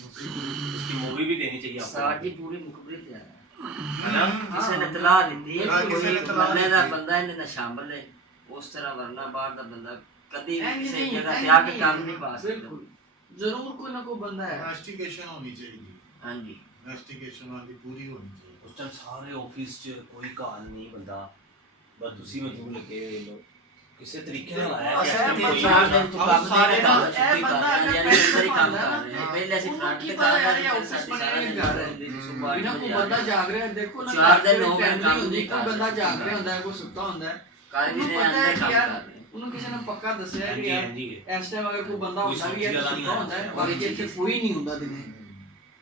उसकी मूवी भी देनी चाहिए आपको। साजी पूरी मुखबरी है है ना? किसी ने तलाह दी है किसी ने तलाह मल्ले दा दी। बंदा इन्हें शामिल है उस तरह, वरना बाहर दा बंदा कभी ऐंज किसी नहीं, जगह ऐंज ते आके नहीं। काम नहीं पा सकता। बिल्कुल जरूर कोई ना कोई बंदा है। इन्वेस्टिगेशन होनी चाहिए, हाँ जी इन्वेस्टिगेशन वाली पूरी होनी चाहिए। उस टाइम सारे ऑफिस च कोई काल नहीं बंदा, बस तुसी मजबूर लगे हुए लोग किसी तरीके ਨਾਲ आया कि अच्छा, कोई 3-4 दिन तो काम सारे नहीं कर बंदे- छुट्टी कर बंदा रहे हैं, अगर यानी अंदर ही काम पैसे कर रहे हैं। हाँ। पहले ऐसे उनको फ्रंट की पे पता काम यार, कर ये रहे ऑफिस थे, बनाने सारे जा रहे हैं। दिन सुबह 8 बिना बजे कोई आ बंदा रहे हैं। जाग ਰਿਹਾ ਦੇਖੋ ਨਾ 4 दिन हो गए फैमिली काम ਹੁੰਦੀ, नहीं ਕੋਈ कर ਬੰਦਾ रहे। ਜਾਗ ਰਿਹਾ ਹੁੰਦਾ ਹੈ, ਕੋਈ ਸੁੱਤਾ ਹੁੰਦਾ ਹੈ। ਕਾਰ ਵੀ ਉਹਨੂੰ ਦੇ ਪਤਾ ਹੈ ਅੰਦਰ ਕਿ ਕੰਮ ਯਾਰ ਕਰ ਰਹੇ हैं। ਉਹਨੂੰ ਕਿਸੇ ਨੇ ਪੱਕਾ ਦੱਸਿਆ ਕਿ ਹਾਂਜੀ, ਯਾਰ ਹਾਂਜੀ। ਇਸ ਟਾਈਮ ਅਗਰ ਕੋਈ ਬੰਦਾ ਕੋਈ ਹੁੰਦਾ ਵੀ ਹੈ ਸੋਚੀ ਵਾਲਾ ਨਹੀਂ ਸੁੱਤਾ ਹੁੰਦਾ ਹੈ, ਹੈ। ਬਾਕੀ ਇੱਥੇ ਕੋਈ ਨਹੀਂ ਹੁੰਦਾ ਦਿਨੇ।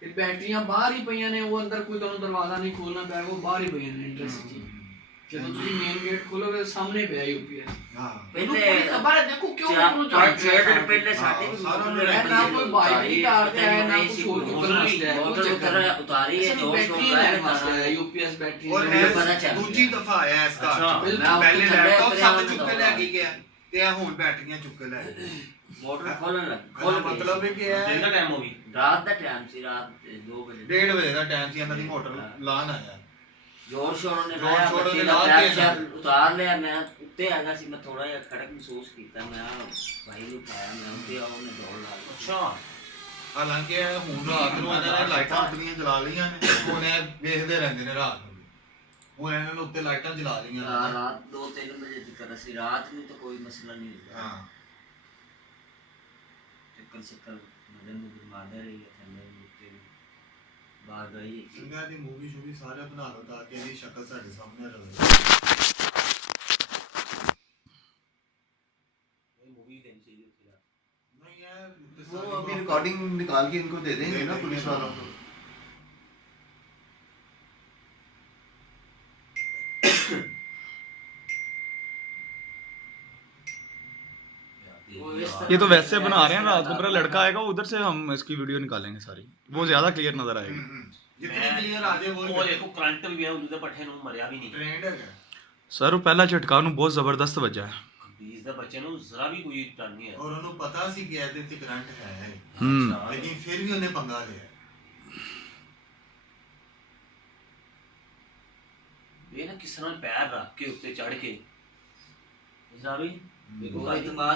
ਤੇ ਬੈਟਰੀਆਂ ਬਾਹਰ ਹੀ ਪਈਆਂ ਨੇ, ਉਹ ਅੰਦਰ ਕੋਈ ਤੁਹਾਨੂੰ ਦਰਵਾਜ਼ਾ ਨਹੀਂ ਖੋਲਣਾ ਪਿਆ, ਉਹ ਬਾਹਰ ਹੀ ਪਈਆਂ ਨੇ ਇੰਟਰਸਟ ਜੀ। ਜਦੋਂ ਤੁਸੀਂ ਮੇਨ ਗੇਟ ਖੋਲੋਗੇ ਸਾਹਮਣੇ ਪਿਆ UPS। हाँ पहले ਖਬਰ ਹੈ ਦੇਖੋ ਕਿਉਂ चार ਉਹਨੂੰ पाँच ਜਾਗ 6 दिन पहले हाँ, साथी भी सारा मोटर उन्होंने ना कोई बाइक नहीं कार पे आया, ना नहीं कुछ सी और मोटर ऊपर मसला है, मोटर कोई चक्कर उतर उतारी है सिर्फ जोश बैटरी हो रहा है है मसला है, कहाँ UPS बैटरी और है। मुझे पता चल दूजी गया। दफा आया इस कार अच्छा। ਚ। बिल्कुल। ਪਹਿਲੇ मैं ਲੈਪਟਾਪ उतरे ਸਭ उन्होंने ਚੁੱਕ ਕੇ दौड़ा। ਲੈ के ਗਿਆ ਤੇ ਇਹ ਹੁਣ ਬੈਟਰੀਆਂ ਚੁੱਕ ਕੇ ਲੈ ਗਏ। मोटर खोलने लग खोल मतलब है कि दिन का टाइम हो गई। रात का टाइम सी रात 2 बजे 1:30 ਵਜੇ ਦਾ ਟਾਈਮ ਸੀ ਇਹਨਾਂ ਦੀ ਮੋਟਰ ਲਾਣ ਆਇਆ। जोर शोर ने जोर लाया शोर बच्चे ने का ला पैर दिया शैर ना। उतार लिया। मैं उत्ते आ गया सी, मैं थोड़ा जिहा खड़क महसूस किया, मैं भाई ਨੂੰ उठाया, मैं उत्ते आ ਉਹਨੇ ਦੌੜ ਲਾ ਲਈ। अच्छा ਹਾਲਾਂਕਿ ਇਹ ਹੁਣ ਰਾਤ ਨੂੰ ਇਹਨਾਂ ਨੇ ਲਾਈਟਾਂ ਆਪਣੀਆਂ ਜਲਾ ਲਈਆਂ ਨੇ, ਹੁਣ ਇਹ ਵੇਖਦੇ ਰਹਿੰਦੇ ਨੇ ਰਾਤ ਨੂੰ। ਹੁਣ ਇਹਨਾਂ ਨੇ ਉੱਤੇ ਲਾਈਟਾਂ ਜਲਾ ਲਈਆਂ हाँ, ਨੇ। रात 2-3 बजे तक असि रात में तो कोई मसला नहीं होता। ਹਾਂ चक्कर शक्कर मदन मुझे मारते रही है थल्ले उत्ते बाहर गई। ਇਹਨਾਂ ਦੀ ਮੂਵੀ ਸ਼ੂਵੀ ਸਾਰੇ ਬਣਾ ਲਓ ਤਾਂ ਕਿ ਇਹਦੀ ਸ਼ਕਲ ਸਾਡੇ ਸਾਹਮਣੇ ਰਹੇ। ये मूवी देनी चाहिए थी यार। नहीं यार वो अभी रिकॉर्डिंग निकाल के इनको दे देंगे ना पुलिस वालों को। वो इस तरह ये तो वैसे बना रहे हैं, रात को मेरा लड़का आएगा उधर से हम इसकी वीडियो निकालेंगे सारी, वो ज्यादा क्लियर नजर आएगी। जितनी क्लियर आ जाए ਉਹ वो ਦੇਖੋ ਕਰੰਟ ਵੀ ਹੈ ਉਹਦੇ ਪੱਠੇ ਨੂੰ ਮਰਿਆ ਵੀ ਨਹੀਂ। ट्रेंड है। सर वो पहला झटका ਉਹਨੂੰ ਬਹੁਤ ਜ਼ਬਰਦਸਤ ਵੱਜਾ ਹੈ। ਬੀਜ ਦਾ ਬੱਚੇ ਨੂੰ ਜ਼ਰਾ ਵੀ ਕੋਈ ਟਨ ਨਹੀਂ ਹੈ। और ਉਹਨੂੰ ਪਤਾ ਸੀ ਕਿ ਇਹਦੇ ਤੇ ਕਰੰਟ ਹੈ, ਹੂੰ ਲੇਕਿਨ ਫਿਰ ਵੀ ਉਹਨੇ ਪੰਗਾ ਲਿਆ। ਇਹ ਨਾ ਕਿਸ ਤਰ੍ਹਾਂ ਪੈਰ ਰੱਖ ਕੇ ਉੱਤੇ ਚੜ ਕੇ ਜਰਾ ਵੀ ਦੇਖੋ वो इतमाद